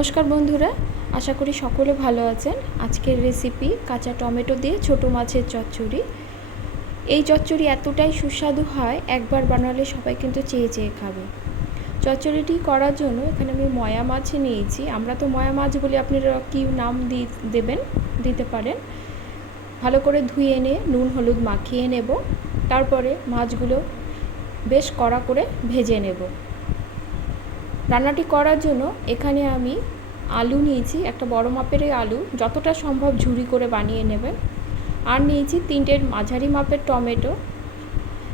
নমস্কার বন্ধুরা, আশা করি সকলে ভালো আছেন। আজকের রেসিপি কাঁচা টমেটো দিয়ে ছোটো মাছের চচ্চড়ি। এই চচ্চড়ি এতটাই সুস্বাদু হয়, একবার বানালে সবাই কিন্তু চেয়ে চেয়ে খাবে। চচ্চড়িটি করার জন্য এখানে আমি ময়া মাছ নিয়েছি। আমরা তো ময়া মাছ বলি, আপনারা কী নাম দিতে পারেন। ভালো করে ধুয়ে এনে নুন হলুদ মাখিয়ে নেব। তারপরে মাছগুলো বেশ কড়া করে ভেজে নেব। রান্নাটি করার জন্য এখানে আমি আলু নিয়েছি, একটা বড় মাপের আলু, যতটা সম্ভব ঝুরি করে বানিয়ে নেবেন। আর নিয়েছি 3টে মাঝারি মাপের টমেটো,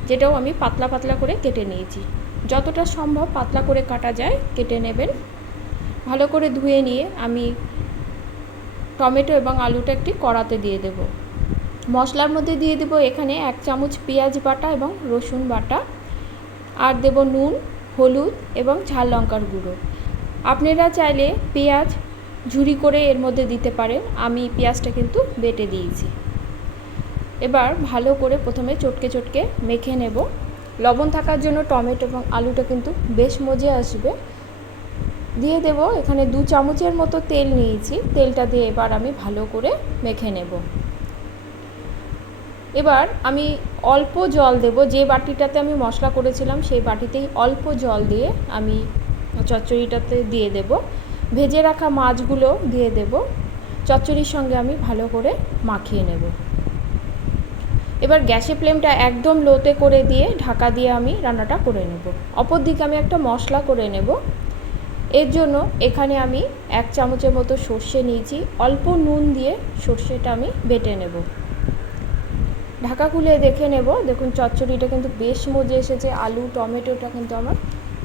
যেটাও আমি পাতলা পাতলা করে কেটে নিয়েছি। যতটা সম্ভব পাতলা করে কাটা যায় কেটে নেবেন। ভালো করে ধুয়ে নিয়ে আমি টমেটো এবং আলুটা একটি কড়াতে দিয়ে দেব। মশলার মধ্যে দিয়ে দেব এখানে 1 চামচ পেঁয়াজ বাটা এবং রসুন বাটা, আর দেব নুন, হলুদ এবং ঝাল লঙ্কার গুঁড়ো। আপনারা চাইলে পেঁয়াজ ঝুরি করে এর মধ্যে দিতে পারেন, আমি পেঁয়াজটা কিন্তু বেটে দিয়েছি। এবার ভালো করে প্রথমে চটকে চটকে মেখে নেব। লবণ থাকার জন্য টমেটো এবং আলুটা কিন্তু বেশ মজে আসবে। দিয়ে দেব এখানে 2 চামচের মতো তেল নিয়েছি, তেলটা দিয়ে এবার আমি ভালো করে মেখে নেব। এবার আমি অল্প জল দেব, যে বাটিটাতে আমি মশলা করেছিলাম সেই বাটিতেই অল্প জল দিয়ে আমি চচ্চড়িটাতে দিয়ে দেব। ভেজে রাখা মাছগুলো দিয়ে দেব। চচ্চড়ির সঙ্গে আমি ভালো করে মাখিয়ে নেব। এবার গ্যাসের ফ্লেমটা একদম লোতে করে দিয়ে ঢাকা দিয়ে আমি রান্নাটা করে নেব। অপর দিকে আমি একটা মশলা করে নেব। এর জন্য এখানে আমি 1 চামচের মতো সর্ষে নিয়েছি, অল্প নুন দিয়ে সর্ষেটা আমি বেটে নেব। ঢাকা খুলে দেখে নেব, দেখুন চচ্চড়িটা কিন্তু বেশ মজে এসেছে। আলু টমেটোটা কিন্তু আমার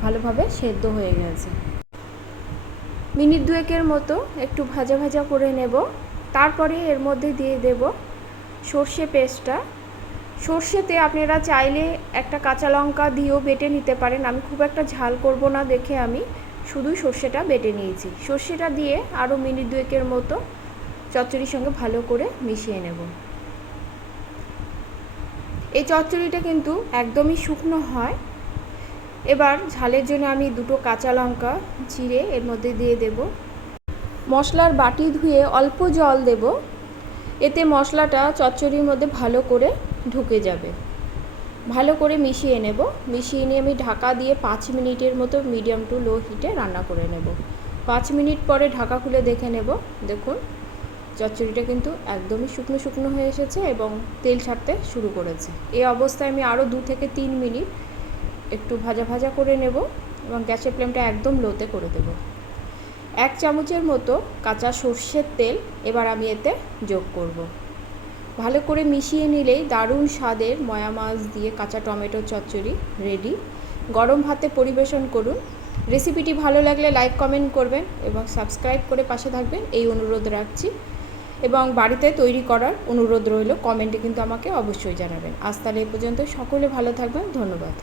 ভালোভাবে সেদ্ধ হয়ে গেছে। মিনিট 2 মতো একটু ভাজা ভাজা করে নেব। তারপরে এর মধ্যে দিয়ে দেব সর্ষে পেস্টটা। সর্ষেতে আপনারা চাইলে একটা কাঁচা লঙ্কা দিয়েও বেটে নিতে পারেন। আমি খুব একটা ঝাল করব না দেখে আমি শুধু সর্ষেটা বেটে নিয়েছি। সর্ষেটা দিয়ে আরও মিনিট 2 মতো চচ্চড়ির সঙ্গে ভালো করে মিশিয়ে নেব। এই চচ্চড়িটা কিন্তু একদমই শুকনো হয়। এবার ঝালের জন্য আমি 2টো কাঁচা লঙ্কা চিড়ে এর মধ্যে দিয়ে দেব। মশলার বাটি ধুয়ে অল্প জল দেব, এতে মশলাটা চচ্চড়ির মধ্যে ভালো করে ঢুকে যাবে। ভালো করে মিশিয়ে নেব। মিশিয়ে নিয়ে আমি ঢাকা দিয়ে 5 মিনিটের মতো মিডিয়াম টু লো হিটে রান্না করে নেব। 5 মিনিট পরে ঢাকা খুলে দেখে নেব, দেখুন চচ্চড়িটা কিন্তু একদমই শুকনো শুকনো হয়ে এসেছে এবং তেল ছাড়তে শুরু করেছে। এই অবস্থায় আমি আরও 2 থেকে 3 মিনিট একটু ভাজা ভাজা করে নেব এবং গ্যাসের ফ্লেমটা একদম লোতে করে দেব। 1 চামচের মতো কাঁচা সর্ষের তেল এবার আমি এতে যোগ করব। ভালো করে মিশিয়ে নিলেই দারুণ স্বাদের ময়া মাছ দিয়ে কাঁচা টমেটো চচ্চড়ি রেডি। গরম ভাতে পরিবেশন করুন। রেসিপিটি ভালো লাগলে লাইক কমেন্ট করবেন এবং সাবস্ক্রাইব করে পাশে থাকবেন, এই অনুরোধ রাখছি। এবং বাড়িতে তৈরি করার অনুরোধ রইল, কমেন্টে কিন্তু আমাকে অবশ্যই জানাবেন। আজ তাহলে এ পর্যন্ত, সকলে ভালো থাকবেন, ধন্যবাদ।